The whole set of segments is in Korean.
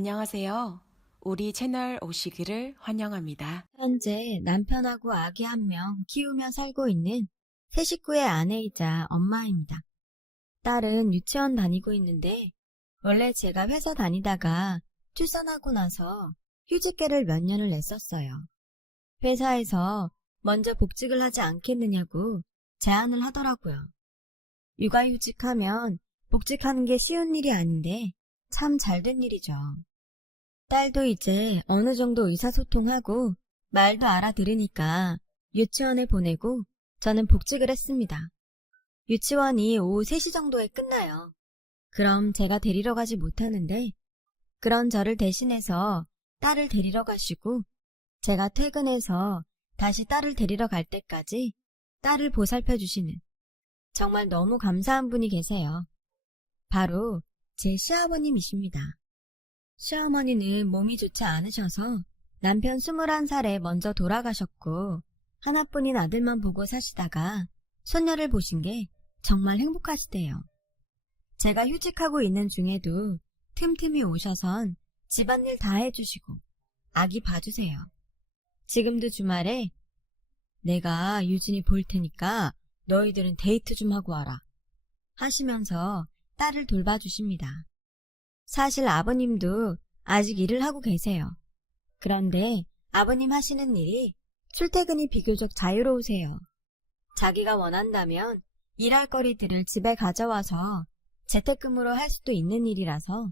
안녕하세요. 우리 채널 오시기를 환영합니다. 현재 남편하고 아기 한 명 키우며 살고 있는 세 식구의 아내이자 엄마입니다. 딸은 유치원 다니고 있는데 원래 제가 회사 다니다가 출산하고 나서 휴직계를 몇 년을 냈었어요. 회사에서 먼저 복직을 하지 않겠느냐고 제안을 하더라고요. 육아휴직하면 복직하는 게 쉬운 일이 아닌데 참 잘된 일이죠. 딸도 이제 어느 정도 의사소통하고 말도 알아들으니까 유치원에 보내고 저는 복직을 했습니다. 유치원이 오후 3시 정도에 끝나요. 그럼 제가 데리러 가지 못하는데 그런 저를 대신해서 딸을 데리러 가시고 제가 퇴근해서 다시 딸을 데리러 갈 때까지 딸을 보살펴 주시는 정말 너무 감사한 분이 계세요. 바로 제 시아버님이십니다. 시어머니는 몸이 좋지 않으셔서 남편 21살에 먼저 돌아가셨고 하나뿐인 아들만 보고 사시다가 손녀를 보신 게 정말 행복하시대요. 제가 휴직하고 있는 중에도 틈틈이 오셔선 집안일 다 해주시고 아기 봐주세요. 지금도 주말에 내가 유진이 볼 테니까 너희들은 데이트 좀 하고 와라 하시면서 딸을 돌봐주십니다. 사실 아버님도 아직 일을 하고 계세요. 그런데 아버님 하시는 일이 출퇴근이 비교적 자유로우세요. 자기가 원한다면 일할 거리들을 집에 가져와서 재택근무로 할 수도 있는 일이라서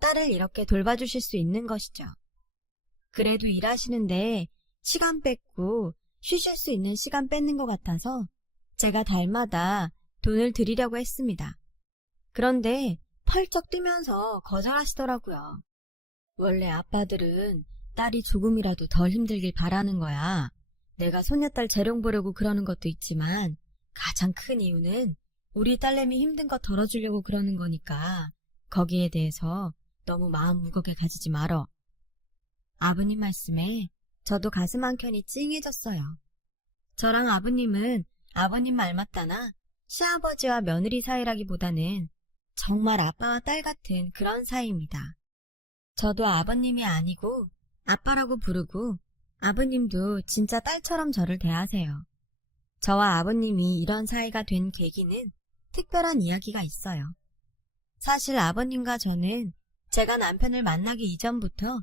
딸을 이렇게 돌봐주실 수 있는 것이죠. 그래도 일하시는데 시간 뺏고 쉬실 수 있는 시간 뺏는 것 같아서 제가 달마다 돈을 드리려고 했습니다. 그런데 펄쩍 뛰면서 거절하시더라고요. 원래 아빠들은 딸이 조금이라도 덜 힘들길 바라는 거야. 내가 손녀딸 재롱 보려고 그러는 것도 있지만 가장 큰 이유는 우리 딸내미 힘든 거 덜어주려고 그러는 거니까 거기에 대해서 너무 마음 무겁게 가지지 말어. 아버님 말씀에 저도 가슴 한켠이 찡해졌어요. 저랑 아버님은 아버님 말 맞다나 시아버지와 며느리 사이라기보다는 정말 아빠와 딸 같은 그런 사이입니다. 저도 아버님이 아니고 아빠라고 부르고 아버님도 진짜 딸처럼 저를 대하세요. 저와 아버님이 이런 사이가 된 계기는 특별한 이야기가 있어요. 사실 아버님과 저는 제가 남편을 만나기 이전부터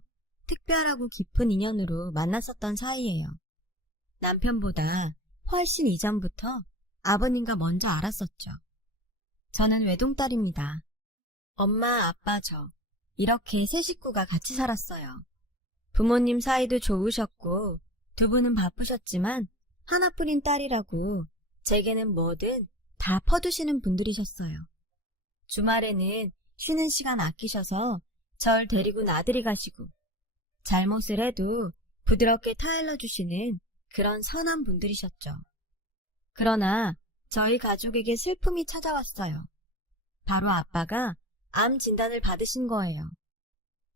특별하고 깊은 인연으로 만났었던 사이예요. 남편보다 훨씬 이전부터 아버님과 먼저 알았었죠. 저는 외동딸입니다. 엄마, 아빠, 저 이렇게 세 식구가 같이 살았어요. 부모님 사이도 좋으셨고 두 분은 바쁘셨지만 하나뿐인 딸이라고 제게는 뭐든 다 퍼주시는 분들이셨어요. 주말에는 쉬는 시간 아끼셔서 절 데리고 나들이 가시고 잘못을 해도 부드럽게 타일러 주시는 그런 선한 분들이셨죠. 그러나 저희 가족에게 슬픔이 찾아왔어요. 바로 아빠가 암 진단을 받으신 거예요.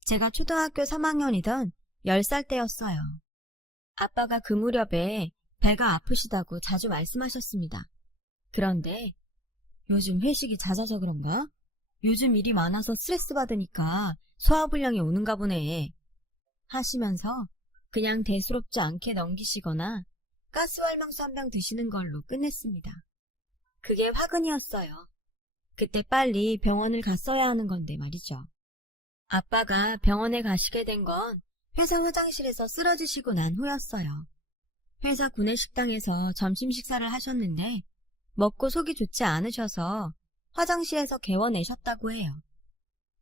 제가 초등학교 3학년이던 10살 때였어요. 아빠가 그 무렵에 배가 아프시다고 자주 말씀하셨습니다. 그런데 요즘 회식이 잦아서 그런가? 요즘 일이 많아서 스트레스 받으니까 소화불량이 오는가 보네 하시면서 그냥 대수롭지 않게 넘기시거나 가스활명수 한 병 드시는 걸로 끝냈습니다. 그게 화근이었어요. 그때 빨리 병원을 갔어야 하는 건데 말이죠. 아빠가 병원에 가시게 된 건 회사 화장실에서 쓰러지시고 난 후였어요. 회사 구내식당에서 점심 식사를 하셨는데 먹고 속이 좋지 않으셔서 화장실에서 개워내셨다고 해요.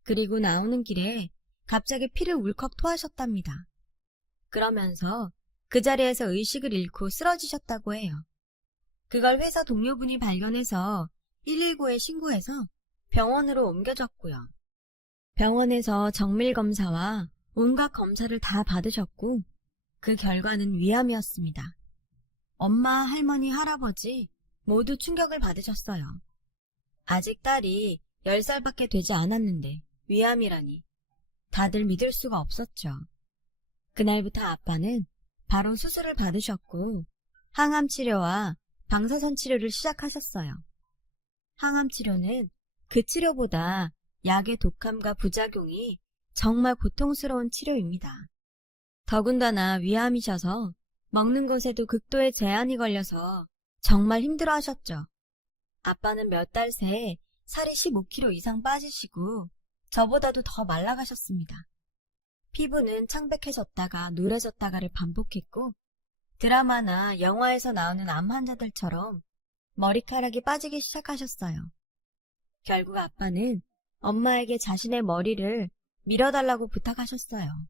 그리고 나오는 길에 갑자기 피를 울컥 토하셨답니다. 그러면서 그 자리에서 의식을 잃고 쓰러지셨다고 해요. 그걸 회사 동료분이 발견해서 119에 신고해서 병원으로 옮겨졌고요. 병원에서 정밀검사와 온갖 검사를 다 받으셨고 그 결과는 위암이었습니다. 엄마, 할머니, 할아버지 모두 충격을 받으셨어요. 아직 딸이 10살밖에 되지 않았는데 위암이라니 다들 믿을 수가 없었죠. 그날부터 아빠는 바로 수술을 받으셨고 항암 치료와 방사선 치료를 시작하셨어요. 항암 치료는 그 치료보다 약의 독함과 부작용이 정말 고통스러운 치료입니다. 더군다나 위암이셔서 먹는 것에도 극도의 제한이 걸려서 정말 힘들어하셨죠. 아빠는 몇 달 새에 살이 15kg 이상 빠지시고 저보다도 더 말라가셨습니다. 피부는 창백해졌다가 노래졌다가를 반복했고 드라마나 영화에서 나오는 암 환자들처럼 머리카락이 빠지기 시작하셨어요. 결국 아빠는 엄마에게 자신의 머리를 밀어달라고 부탁하셨어요.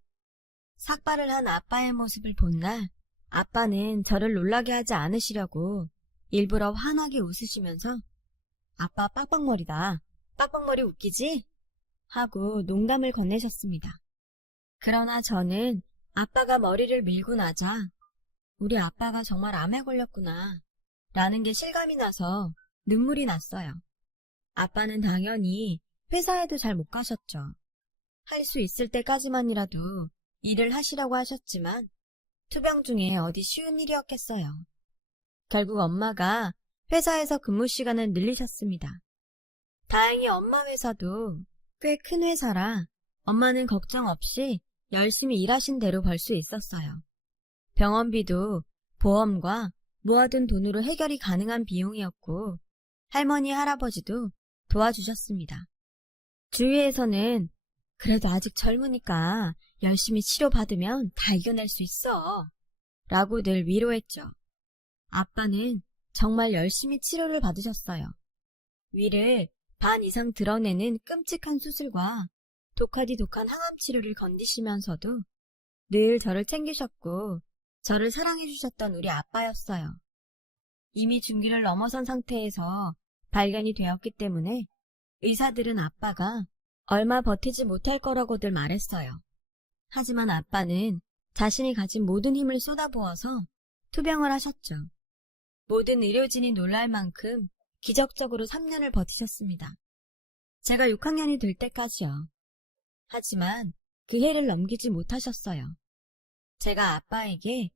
삭발을 한 아빠의 모습을 본 날 아빠는 저를 놀라게 하지 않으시려고 일부러 환하게 웃으시면서 아빠 빡빡머리다. 빡빡머리 웃기지? 하고 농담을 건네셨습니다. 그러나 저는 아빠가 머리를 밀고 나자 우리 아빠가 정말 암에 걸렸구나 라는 게 실감이 나서 눈물이 났어요. 아빠는 당연히 회사에도 잘 못 가셨죠. 할 수 있을 때까지만이라도 일을 하시라고 하셨지만 투병 중에 어디 쉬운 일이었겠어요. 결국 엄마가 회사에서 근무 시간을 늘리셨습니다. 다행히 엄마 회사도 꽤 큰 회사라 엄마는 걱정 없이 열심히 일하신 대로 벌 수 있었어요. 병원비도 보험과 모아둔 돈으로 해결이 가능한 비용이었고 할머니, 할아버지도 도와주셨습니다. 주위에서는 그래도 아직 젊으니까 열심히 치료받으면 다 이겨낼 수 있어 라고 늘 위로했죠. 아빠는 정말 열심히 치료를 받으셨어요. 위를 반 이상 드러내는 끔찍한 수술과 독한 항암 치료를 건디시면서도 늘 저를 챙기셨고 저를 사랑해주셨던 우리 아빠였어요. 이미 중기를 넘어선 상태에서 발견이 되었기 때문에 의사들은 아빠가 얼마 버티지 못할 거라고들 말했어요. 하지만 아빠는 자신이 가진 모든 힘을 쏟아부어서 투병을 하셨죠. 모든 의료진이 놀랄 만큼 기적적으로 3년을 버티셨습니다. 제가 6학년이 될 때까지요. 하지만 그 해를 넘기지 못하셨어요. 제가 아빠에게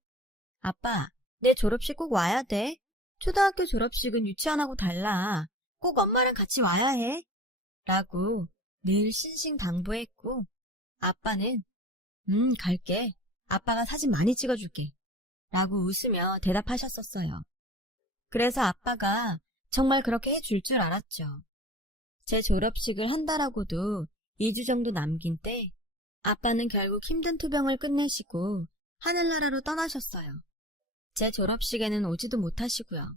아빠, 내 졸업식 꼭 와야 돼. 초등학교 졸업식은 유치원하고 달라. 꼭 엄마랑 같이 와야 해. 라고 늘 신신당부했고 아빠는 갈게. 아빠가 사진 많이 찍어줄게. 라고 웃으며 대답하셨었어요. 그래서 아빠가 정말 그렇게 해줄 줄 알았죠. 제 졸업식을 한다라고도 2주 정도 남긴 때 아빠는 결국 힘든 투병을 끝내시고 하늘나라로 떠나셨어요. 제 졸업식에는 오지도 못하시고요.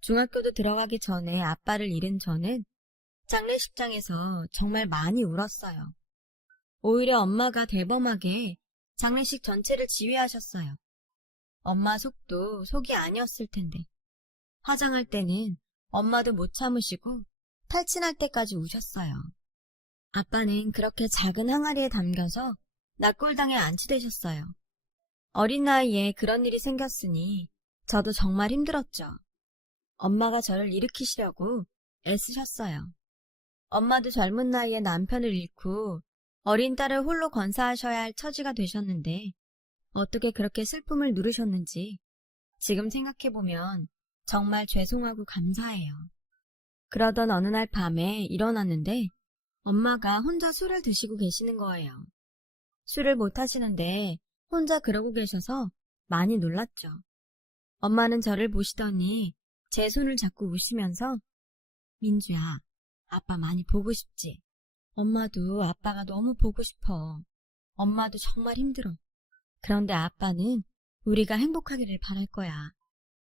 중학교도 들어가기 전에 아빠를 잃은 저는 장례식장에서 정말 많이 울었어요. 오히려 엄마가 대범하게 장례식 전체를 지휘하셨어요. 엄마 속도 속이 아니었을 텐데. 화장할 때는 엄마도 못 참으시고 탈진할 때까지 우셨어요. 아빠는 그렇게 작은 항아리에 담겨서 낙골당에 안치되셨어요. 어린 나이에 그런 일이 생겼으니 저도 정말 힘들었죠. 엄마가 저를 일으키시려고 애쓰셨어요. 엄마도 젊은 나이에 남편을 잃고 어린 딸을 홀로 건사하셔야 할 처지가 되셨는데 어떻게 그렇게 슬픔을 누르셨는지 지금 생각해보면 정말 죄송하고 감사해요. 그러던 어느 날 밤에 일어났는데 엄마가 혼자 술을 드시고 계시는 거예요. 술을 못 하시는데 혼자 그러고 계셔서 많이 놀랐죠. 엄마는 저를 보시더니 제 손을 잡고 우시면서 민주야, 아빠 많이 보고 싶지? 엄마도 아빠가 너무 보고 싶어. 엄마도 정말 힘들어. 그런데 아빠는 우리가 행복하기를 바랄 거야.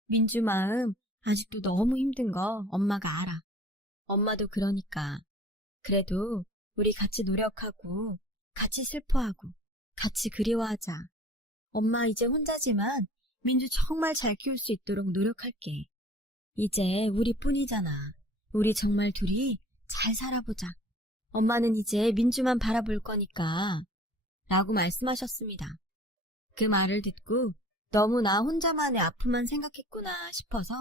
민주 마음 아직도 너무 힘든 거 엄마가 알아. 엄마도 그러니까. 그래도 우리 같이 노력하고 같이 슬퍼하고 같이 그리워하자. 엄마 이제 혼자지만 민주 정말 잘 키울 수 있도록 노력할게. 이제 우리뿐이잖아. 우리 정말 둘이 잘 살아보자. 엄마는 이제 민주만 바라볼 거니까. 라고 말씀하셨습니다. 그 말을 듣고 너무 나 혼자만의 아픔만 생각했구나 싶어서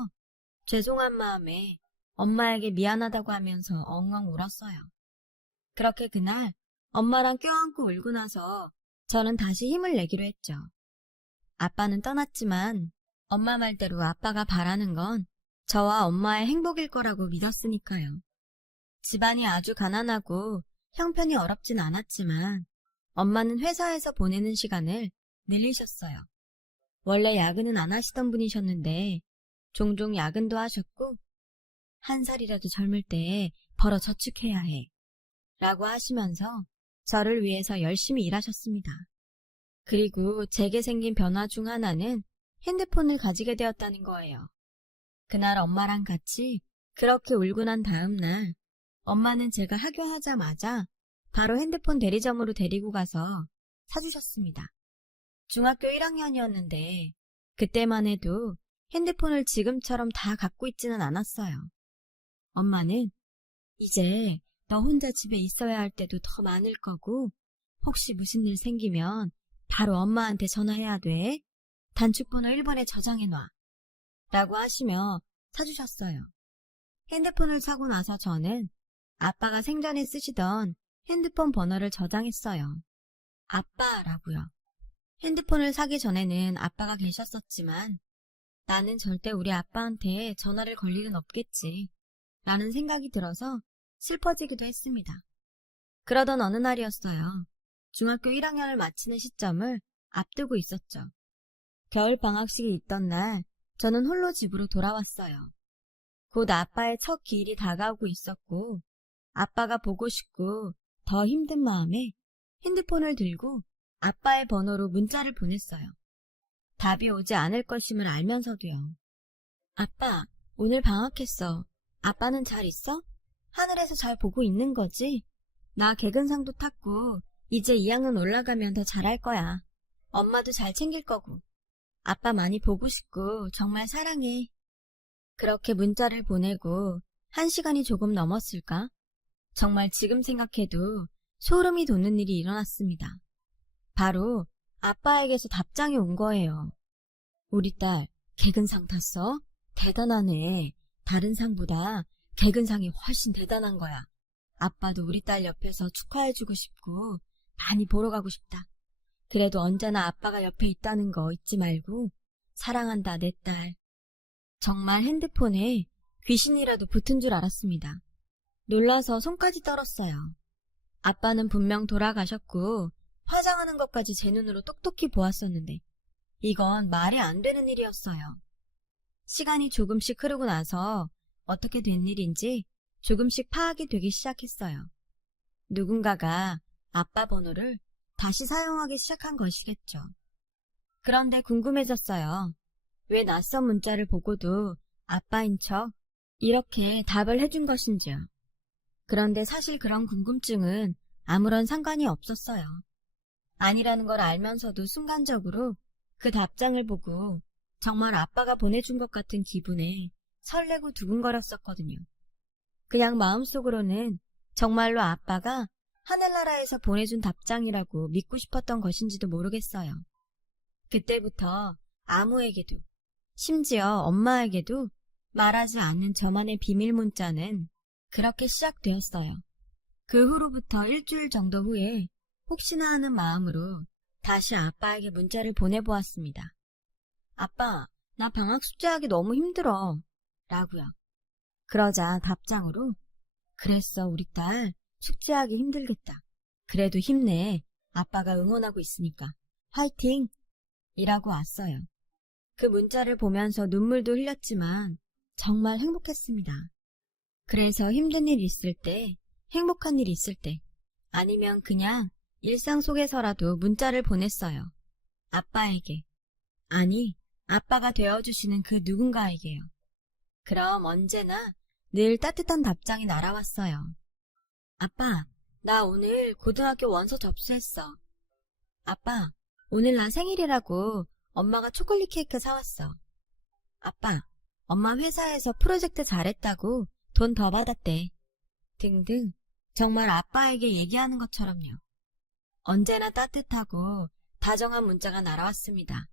죄송한 마음에 엄마에게 미안하다고 하면서 엉엉 울었어요. 그렇게 그날 엄마랑 껴안고 울고 나서 저는 다시 힘을 내기로 했죠. 아빠는 떠났지만 엄마 말대로 아빠가 바라는 건 저와 엄마의 행복일 거라고 믿었으니까요. 집안이 아주 가난하고 형편이 어렵진 않았지만 엄마는 회사에서 보내는 시간을 늘리셨어요. 원래 야근은 안 하시던 분이셨는데 종종 야근도 하셨고 한 살이라도 젊을 때에 벌어 저축해야 해 라고 하시면서 저를 위해서 열심히 일하셨습니다. 그리고 제게 생긴 변화 중 하나는 핸드폰을 가지게 되었다는 거예요. 그날 엄마랑 같이 그렇게 울고 난 다음 날 엄마는 제가 하교하자마자 바로 핸드폰 대리점으로 데리고 가서 사주셨습니다. 중학교 1학년이었는데 그때만 해도 핸드폰을 지금처럼 다 갖고 있지는 않았어요. 엄마는 이제 너 혼자 집에 있어야 할 때도 더 많을 거고 혹시 무슨 일 생기면 바로 엄마한테 전화해야 돼. 단축번호 1번에 저장해놔. 라고 하시며 사주셨어요. 핸드폰을 사고 나서 저는 아빠가 생전에 쓰시던 핸드폰 번호를 저장했어요. 아빠라고요. 핸드폰을 사기 전에는 아빠가 계셨었지만 나는 절대 우리 아빠한테 전화를 걸 일은 없겠지 라는 생각이 들어서 슬퍼지기도 했습니다. 그러던 어느 날이었어요. 중학교 1학년을 마치는 시점을 앞두고 있었죠. 겨울 방학식이 있던 날 저는 홀로 집으로 돌아왔어요. 곧 아빠의 첫 기일이 다가오고 있었고 아빠가 보고 싶고 더 힘든 마음에 핸드폰을 들고 아빠의 번호로 문자를 보냈어요. 답이 오지 않을 것임을 알면서도요. 아빠, 오늘 방학했어. 아빠는 잘 있어? 하늘에서 잘 보고 있는 거지? 나 개근상도 탔고 이제 2학년 올라가면 더 잘할 거야. 엄마도 잘 챙길 거고. 아빠 많이 보고 싶고 정말 사랑해. 그렇게 문자를 보내고 1시간이 조금 넘었을까? 정말 지금 생각해도 소름이 돋는 일이 일어났습니다. 바로 아빠에게서 답장이 온 거예요. 우리 딸 개근상 탔어? 대단하네. 다른 상보다 개근상이 훨씬 대단한 거야. 아빠도 우리 딸 옆에서 축하해주고 싶고 많이 보러 가고 싶다. 그래도 언제나 아빠가 옆에 있다는 거 잊지 말고 사랑한다 내 딸. 정말 핸드폰에 귀신이라도 붙은 줄 알았습니다. 놀라서 손까지 떨었어요. 아빠는 분명 돌아가셨고 화장하는 것까지 제 눈으로 똑똑히 보았었는데 이건 말이 안 되는 일이었어요. 시간이 조금씩 흐르고 나서 어떻게 된 일인지 조금씩 파악이 되기 시작했어요. 누군가가 아빠 번호를 다시 사용하기 시작한 것이겠죠. 그런데 궁금해졌어요. 왜 낯선 문자를 보고도 아빠인 척 이렇게 답을 해준 것인지요. 그런데 사실 그런 궁금증은 아무런 상관이 없었어요. 아니라는 걸 알면서도 순간적으로 그 답장을 보고 정말 아빠가 보내준 것 같은 기분에 설레고 두근거렸었거든요. 그냥 마음속으로는 정말로 아빠가 하늘나라에서 보내준 답장이라고 믿고 싶었던 것인지도 모르겠어요. 그때부터 아무에게도, 심지어 엄마에게도 말하지 않는 저만의 비밀 문자는 그렇게 시작되었어요. 그 후로부터 일주일 정도 후에 혹시나 하는 마음으로 다시 아빠에게 문자를 보내보았습니다. 아빠, 나 방학 숙제하기 너무 힘들어. 라고요. 그러자 답장으로 그랬어 우리 딸 숙제하기 힘들겠다. 그래도 힘내. 아빠가 응원하고 있으니까. 화이팅! 이라고 왔어요. 그 문자를 보면서 눈물도 흘렸지만 정말 행복했습니다. 그래서 힘든 일 있을 때, 행복한 일 있을 때, 아니면 그냥 일상 속에서라도 문자를 보냈어요. 아빠에게. 아니, 아빠가 되어주시는 그 누군가에게요. 그럼 언제나 늘 따뜻한 답장이 날아왔어요. 아빠, 나 오늘 고등학교 원서 접수했어. 아빠, 오늘 나 생일이라고 엄마가 초콜릿 케이크 사왔어. 아빠, 엄마 회사에서 프로젝트 잘했다고 돈 더 받았대. 등등 정말 아빠에게 얘기하는 것처럼요. 언제나 따뜻하고 다정한 문자가 날아왔습니다.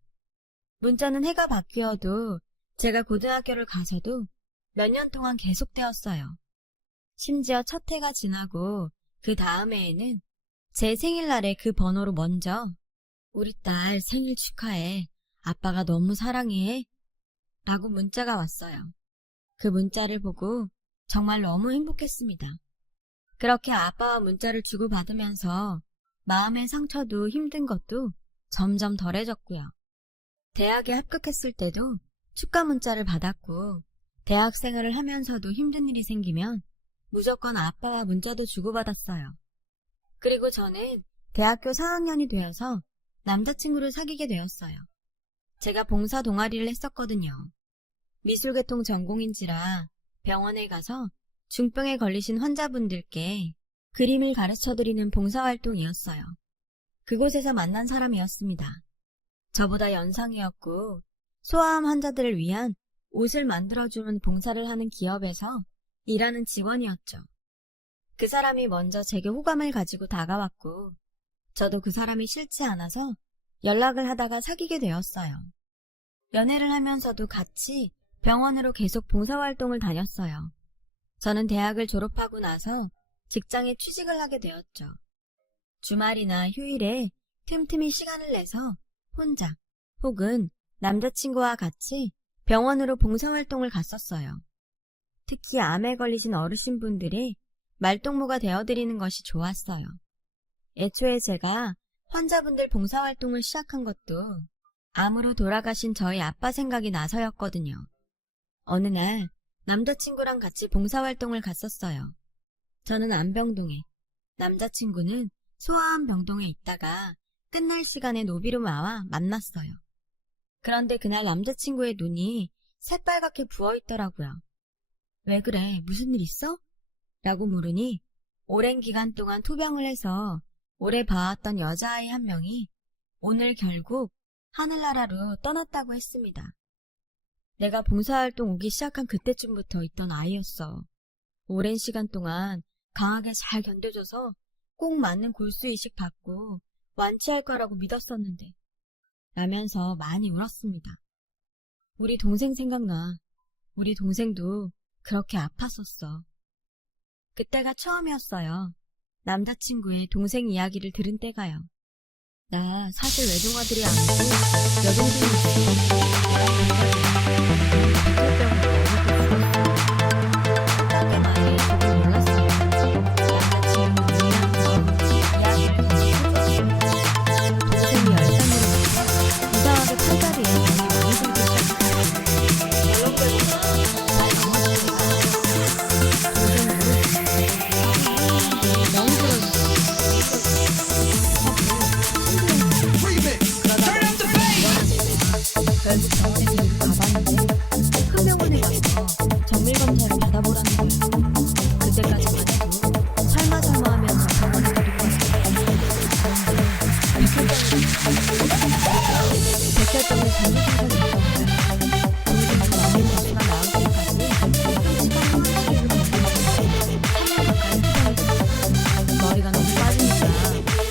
문자는 해가 바뀌어도 제가 고등학교를 가서도 몇 년 동안 계속되었어요. 심지어 첫 해가 지나고 그 다음 해에는 제 생일날에 그 번호로 먼저 우리 딸 생일 축하해. 아빠가 너무 사랑해. 라고 문자가 왔어요. 그 문자를 보고 정말 너무 행복했습니다. 그렇게 아빠와 문자를 주고받으면서 마음의 상처도 힘든 것도 점점 덜해졌고요. 대학에 합격했을 때도 축하 문자를 받았고, 대학 생활을 하면서도 힘든 일이 생기면 무조건 아빠와 문자도 주고받았어요. 그리고 저는 대학교 4학년이 되어서 남자친구를 사귀게 되었어요. 제가 봉사 동아리를 했었거든요. 미술계통 전공인지라 병원에 가서 중병에 걸리신 환자분들께 그림을 가르쳐드리는 봉사활동이었어요. 그곳에서 만난 사람이었습니다. 저보다 연상이었고 소아암 환자들을 위한 옷을 만들어주는 봉사를 하는 기업에서 일하는 직원이었죠. 그 사람이 먼저 제게 호감을 가지고 다가왔고 저도 그 사람이 싫지 않아서 연락을 하다가 사귀게 되었어요. 연애를 하면서도 같이 병원으로 계속 봉사활동을 다녔어요. 저는 대학을 졸업하고 나서 직장에 취직을 하게 되었죠. 주말이나 휴일에 틈틈이 시간을 내서 혼자 혹은 남자친구와 같이 병원으로 봉사활동을 갔었어요. 특히 암에 걸리신 어르신분들이 말동무가 되어드리는 것이 좋았어요. 애초에 제가 환자분들 봉사활동을 시작한 것도 암으로 돌아가신 저희 아빠 생각이 나서였거든요. 어느 날 남자친구랑 같이 봉사활동을 갔었어요. 저는 안병동에, 남자친구는 소아암 병동에 있다가 끝날 시간에 노비로마와 만났어요. 그런데 그날 남자친구의 눈이 새빨갛게 부어있더라고요. 왜 그래? 무슨 일 있어? 라고 물으니 오랜 기간 동안 투병을 해서 오래 봐왔던 여자아이 한 명이 오늘 결국 하늘나라로 떠났다고 했습니다. 내가 봉사활동 오기 시작한 그때쯤부터 있던 아이였어. 오랜 시간 동안 강하게 잘 견뎌줘서 꼭 맞는 골수이식 받고 완치할 거라고 믿었었는데 라면서 많이 울었습니다. 우리 동생 생각나. 우리 동생도 그렇게 아팠었어. 그때가 처음이었어요. 남자친구의 동생 이야기를 들은 때가요. 나 사실 외동아들이 아니고 여동생이지. 딸때 말에 조금 놀랐어요. 남자친구는 놀라면서 이야기를 해줬어요. 동생이 10살으로 이상하게 팔다리에 병이 많이 들기 시작했어요. 얼렁거리면서 잘 넘어지지가 않았어요. 동생도 너무 들어줬어요. 결국 병원에 데리고 가봤는데 큰 병원에 가서 정밀검사를 받아보라는 거예요. 그때까지만 해도 설마 하면서 병원에 데리고 갔어요. 백혈병을 잘못 생각이 있었어요. 아무튼 그 어린 것수가 나올 때까지 시간을 치료를 받으면서 3년 가까이 투병했어요. 머리가 너무 빠지니까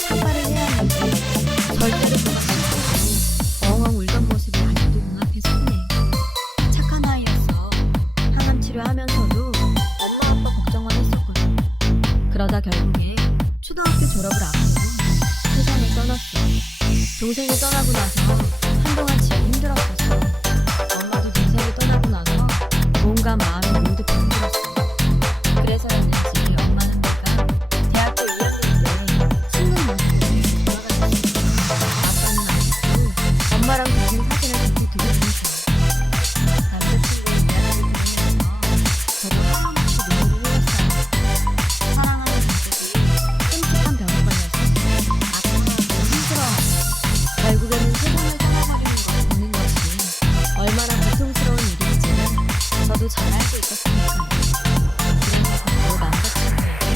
삭발을 해야 하는데 절대로 엉엉 울던 모습이 아직도 눈앞에 서네요. 착한 아이였어. 항암 치료하면서도 엄마 아빠 걱정만 했었거든. 그러다 결국에 초등학교 졸업을 앞두고 세상을 떠났어. 동생이 떠나고 나서 한동안 진짜 힘들었었어. 엄마도 동생이 떠나고 나서 몸과 마음이 모두 힘들었어. 그래서였는지 엄마는 내가 대학교 2학년 때 신문 나서 돌아가셨어. 아빠는 아직도 엄마랑 동생 사진을 자꾸 두고 있어요. 남자친구의 이야기를 들으면서 저도 하염없이 눈물을 흘렸어요. 사랑하는 가족이 끔찍한 병에 걸려서 아파하고 힘들어하고 결국에는 세상을 떠나버리는 걸 보는 것이 얼마나 고통스러운 일인지는 저도 잘 알고 있었으니까요. 그래서 저도 남자친구에게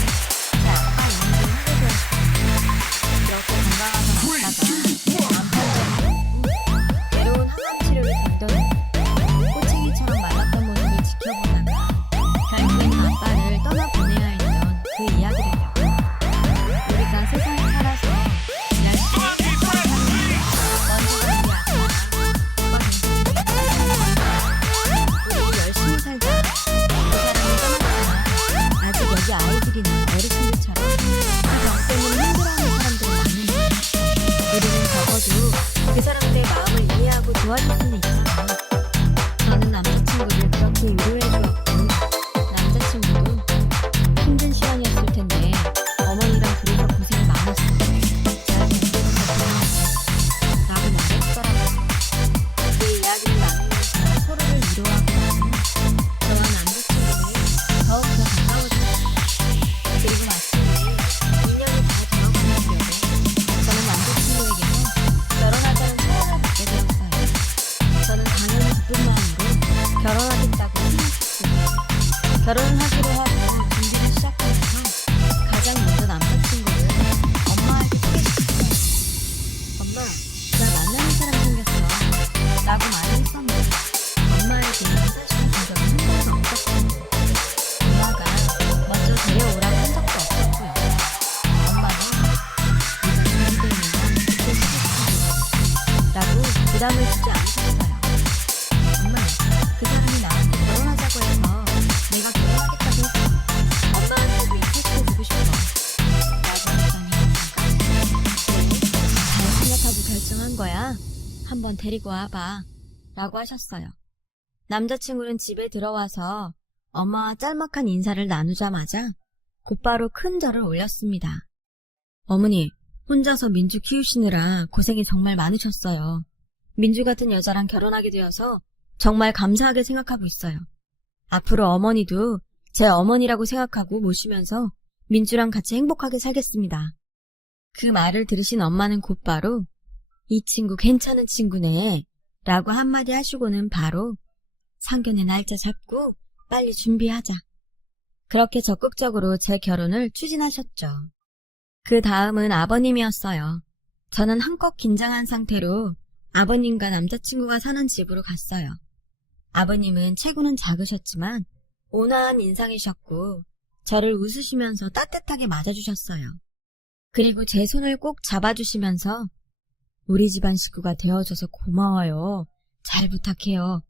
제 아빠 이야기를 하게 되었어요. 이렇게 건강하던 아빠가 외로운 항암 치료를 견뎌내고 꼬챙이처럼 말랐던 모습을 지켜보다가 결국엔 아빠를 떠나보내야 했던 그 이야기를요. 우리가 세상에 살아서 열심히 살아가는 먼저 우리 아빠, 오빠 동생이 우리 열심히 살자. 그 사람이 떠났지만 아직 여기 아이들이나 어르신들처럼 그 병 때문에 힘들어하는 사람들이 많은데 우리는 적어도 그 사람들의 마음을 이해하고 도와줄 수는 있잖아. 저는 남자친구를 그렇게 위로해 주었고 남자친구도 힘든 시간이었을 텐데 부담을 주지 않으셨어요. 엄마, 그 사람이 나한테 결혼하자고 해서 내가 결혼하겠다고 했어. 엄마한테도 인사시켜주고 싶어. 라고 하시더니 잘 생각하고 결정한 거야. 한번 데리고 와봐. 라고 하셨어요. 남자친구는 집에 들어와서 엄마와 짤막한 인사를 나누자마자 곧바로 큰 절을 올렸습니다. 어머니, 혼자서 민주 키우시느라 고생이 정말 많으셨어요. 민주 같은 여자랑 결혼하게 되어서 정말 감사하게 생각하고 있어요. 앞으로 어머니도 제 어머니라고 생각하고 모시면서 민주랑 같이 행복하게 살겠습니다. 그 말을 들으신 엄마는 곧바로 이 친구 괜찮은 친구네 라고 한마디 하시고는 바로 상견례 날짜 잡고 빨리 준비하자. 그렇게 적극적으로 제 결혼을 추진하셨죠. 그 다음은 아버님이었어요. 저는 한껏 긴장한 상태로 아버님과 남자친구가 사는 집으로 갔어요. 아버님은 체구는 작으셨지만 온화한 인상이셨고 저를 웃으시면서 따뜻하게 맞아주셨어요. 그리고 제 손을 꼭 잡아주시면서 우리 집안 식구가 되어줘서 고마워요. 잘 부탁해요.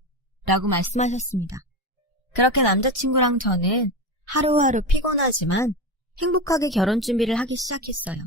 라고 말씀하셨습니다. 그렇게 남자친구랑 저는 하루하루 피곤하지만 행복하게 결혼 준비를 하기 시작했어요.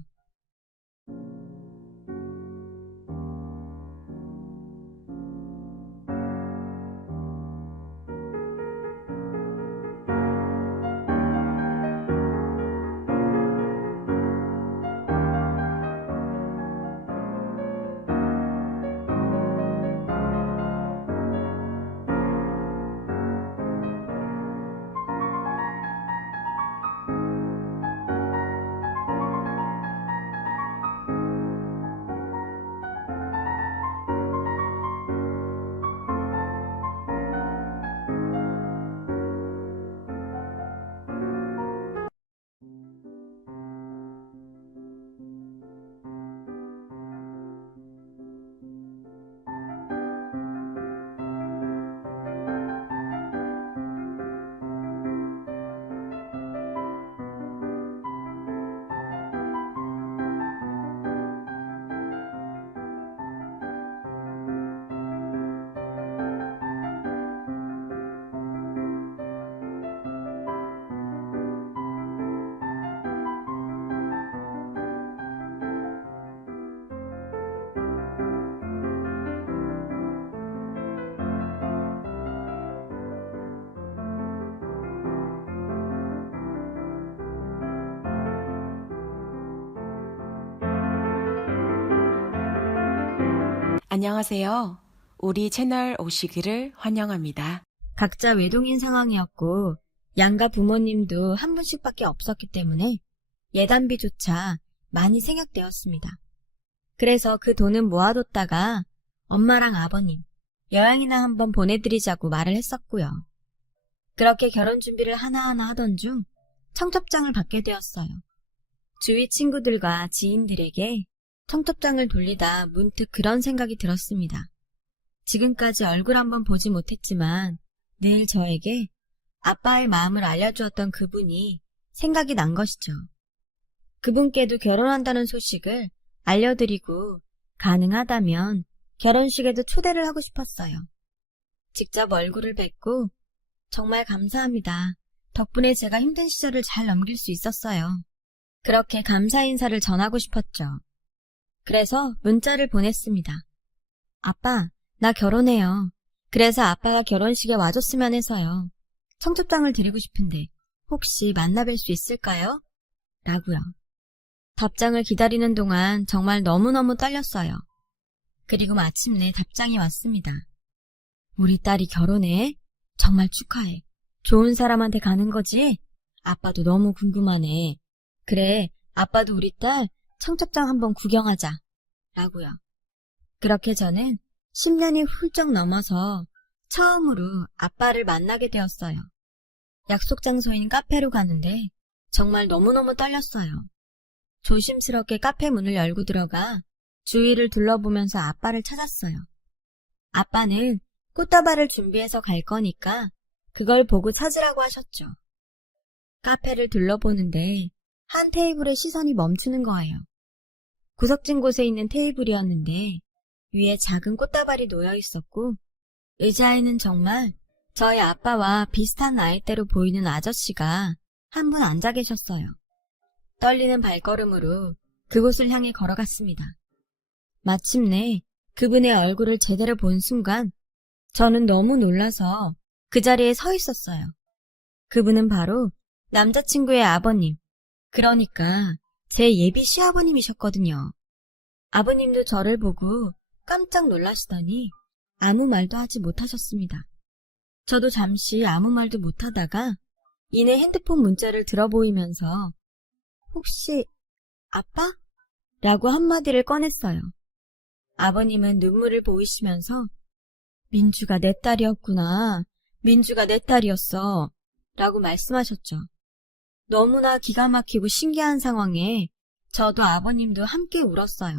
안녕하세요. 우리 채널 오시기를 환영합니다. 각자 외동인 상황이었고 양가 부모님도 한 분씩밖에 없었기 때문에 예단비조차 많이 생략되었습니다. 그래서 그 돈은 모아뒀다가 엄마랑 아버님 여행이나 한번 보내드리자고 말을 했었고요. 그렇게 결혼 준비를 하나하나 하던 중 청첩장을 받게 되었어요. 주위 친구들과 지인들에게 청첩장을 돌리다 문득 그런 생각이 들었습니다. 지금까지 얼굴 한번 보지 못했지만 늘 저에게 아빠의 마음을 알려주었던 그분이 생각이 난 것이죠. 그분께도 결혼한다는 소식을 알려드리고 가능하다면 결혼식에도 초대를 하고 싶었어요. 직접 얼굴을 뵙고 정말 감사합니다. 덕분에 제가 힘든 시절을 잘 넘길 수 있었어요. 그렇게 감사 인사를 전하고 싶었죠. 그래서 문자를 보냈습니다. 아빠, 나 결혼해요. 그래서 아빠가 결혼식에 와줬으면 해서요. 청첩장을 드리고 싶은데 혹시 만나뵐 수 있을까요? 라고요. 답장을 기다리는 동안 정말 너무너무 떨렸어요. 그리고 마침내 답장이 왔습니다. 우리 딸이 결혼해? 정말 축하해. 좋은 사람한테 가는 거지? 아빠도 너무 궁금하네. 그래, 아빠도 우리 딸 청첩장 한번 구경하자. 라고요. 그렇게 저는 10년이 훌쩍 넘어서 처음으로 아빠를 만나게 되었어요. 약속 장소인 카페로 가는데 정말 너무너무 떨렸어요. 조심스럽게 카페 문을 열고 들어가 주위를 둘러보면서 아빠를 찾았어요. 아빠는 꽃다발을 준비해서 갈 거니까 그걸 보고 찾으라고 하셨죠. 카페를 둘러보는데 한 테이블에 시선이 멈추는 거예요. 구석진 곳에 있는 테이블이었는데 위에 작은 꽃다발이 놓여 있었고, 의자에는 정말 저희 아빠와 비슷한 나이대로 보이는 아저씨가 한 분 앉아 계셨어요. 떨리는 발걸음으로 그곳을 향해 걸어갔습니다. 마침내 그분의 얼굴을 제대로 본 순간 저는 너무 놀라서 그 자리에 서 있었어요. 그분은 바로 남자친구의 아버님, 그러니까 제 예비 시아버님이셨거든요. 아버님도 저를 보고 깜짝 놀라시더니 아무 말도 하지 못하셨습니다. 저도 잠시 아무 말도 못하다가 이내 핸드폰 문자를 들어보이면서 혹시 아빠? 라고 한마디를 꺼냈어요. 아버님은 눈물을 보이시면서 민주가 내 딸이었구나. 민주가 내 딸이었어. 라고 말씀하셨죠. 너무나 기가 막히고 신기한 상황에 저도 아버님도 함께 울었어요.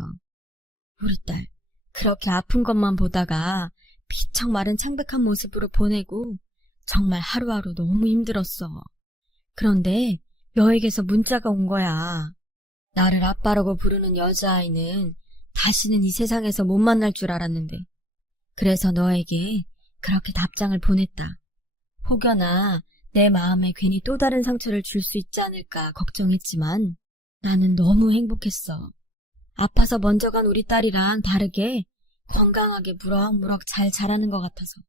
우리 딸, 그렇게 아픈 것만 보다가 비척 마른 창백한 모습으로 보내고 정말 하루하루 너무 힘들었어. 그런데 너에게서 문자가 온 거야. 나를 아빠라고 부르는 여자아이는 다시는 이 세상에서 못 만날 줄 알았는데 그래서 너에게 그렇게 답장을 보냈다. 혹여나 내 마음에 괜히 또 다른 상처를 줄 수 있지 않을까 걱정했지만 나는 너무 행복했어. 아파서 먼저 간 우리 딸이랑 다르게 건강하게 무럭무럭 잘 자라는 것 같아서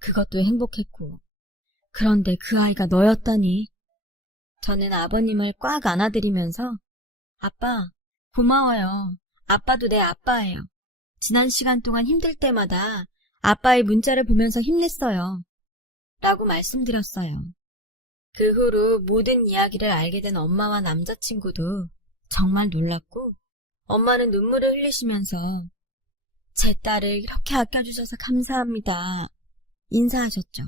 그것도 행복했고 그런데 그 아이가 너였다니. 저는 아버님을 꽉 안아드리면서 아빠, 고마워요. 아빠도 내 아빠예요. 지난 시간 동안 힘들 때마다 아빠의 문자를 보면서 힘냈어요. 라고 말씀드렸어요. 그 후로 모든 이야기를 알게 된 엄마와 남자친구도 정말 놀랐고 엄마는 눈물을 흘리시면서 제 딸을 이렇게 아껴주셔서 감사합니다. 인사하셨죠.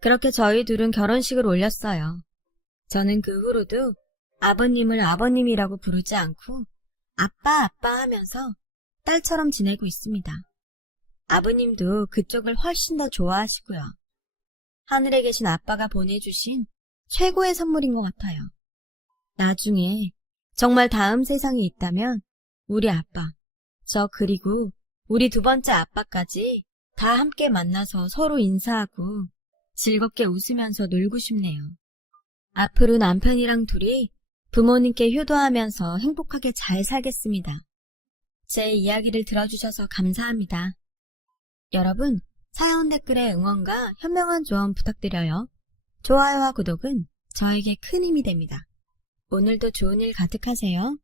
그렇게 저희 둘은 결혼식을 올렸어요. 저는 그 후로도 아버님을 아버님이라고 부르지 않고 아빠 아빠 하면서 딸처럼 지내고 있습니다. 아버님도 그쪽을 훨씬 더 좋아하시고요. 하늘에 계신 아빠가 보내주신 최고의 선물인 것 같아요. 나중에 정말 다음 세상에 있다면 우리 아빠, 저 그리고 우리 두 번째 아빠까지 다 함께 만나서 서로 인사하고 즐겁게 웃으면서 놀고 싶네요. 앞으로 남편이랑 둘이 부모님께 효도하면서 행복하게 잘 살겠습니다. 제 이야기를 들어주셔서 감사합니다. 여러분, 사연 댓글에 응원과 현명한 조언 부탁드려요. 좋아요와 구독은 저에게 큰 힘이 됩니다. 오늘도 좋은 일 가득하세요.